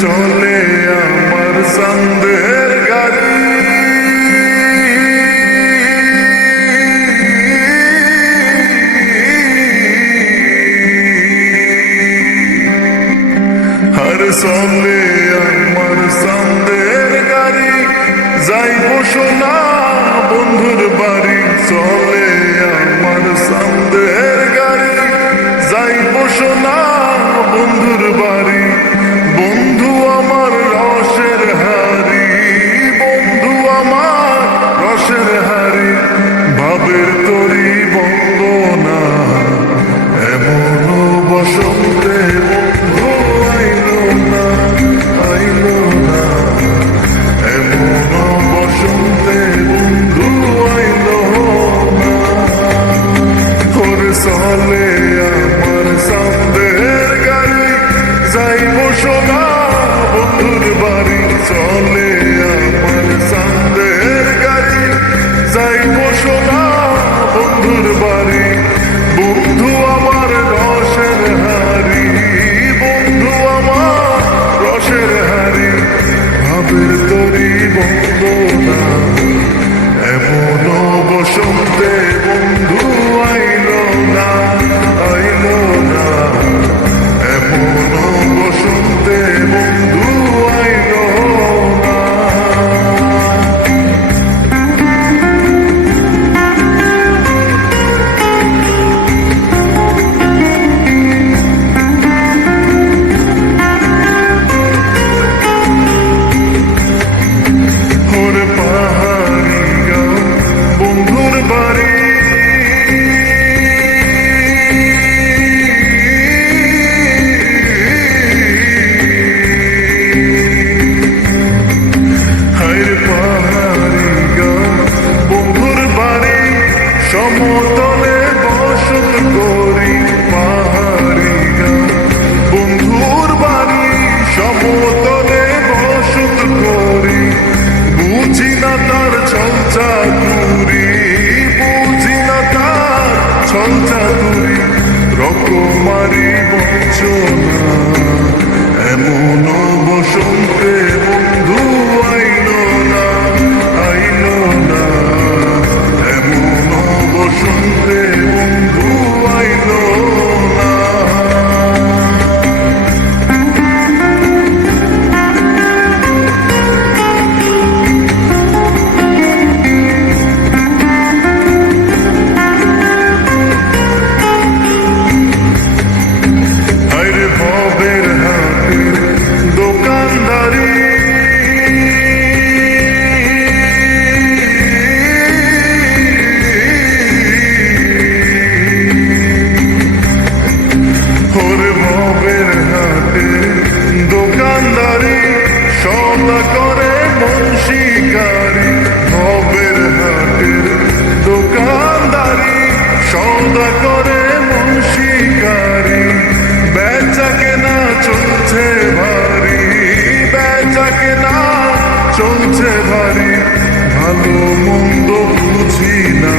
চলে আমার সন্দেহের গাড়ি, আর চলে আমার সন্দেহের গাড়ি, যাইব সোনা বন্ধুর বাড়ি। চলে আমার সন্দেহের গাড়ি, যাইব সোনা বন্ধুর বাড়ি। বন্ধু আমার রসের হারি, বন্ধু আমার রসের হারি, ভাবের তরি বন্দনা এমন বসন্তে বন্ধু আইলো না, আইলো না, এমন বসন্তে বন্ধু আইলো না। ওরে চলে আমার সন্দেহের গাড়ি, যাইব সোনা বন্ধুর বাড়ি। চলে আমার সন্দেহের গাড়ি, যাইব সোনা বন্ধুর বাড়ি। বন্ধু আমার রসের হারি, বন্ধু আমার রসের হারি, ভাবের তরি বন্দনা এমন বসন্তে বন্ধু আইলো না, আইলো না, এমন বসন্তে বন্ধু আইলো না। ওরে পাহাড়ি গাঁও বন্ধুর বাড়ি, হায়রে পাহাড়ি গাঁও বন্ধুর বাড়ি, সমতলে বসত করি। পাহাড়ি গাঁও বন্ধুর বাড়ি, সমতলে বসত করি। বুঝি না তার ছলচাতুরি, বুঝি না তার ছলচাতুরি, রকমারি বঞ্চনা এমন বসন্তে বন্ধু আইলো না, আইলো না, এমন বসন্তে বন্ধু আইলো না। হায়রে ভবের হাটে দোকানদারি, ওরে ভবের হাটে দোকানদারি, সদা করে মন শিকারি। ভবের হাটের দোকানদারি, সদা করে মন শিকারি। বেচা কেনা চলছে ভারী, বেচা কেনা চলছে ভারী, ভালো মন্দ বুঝি না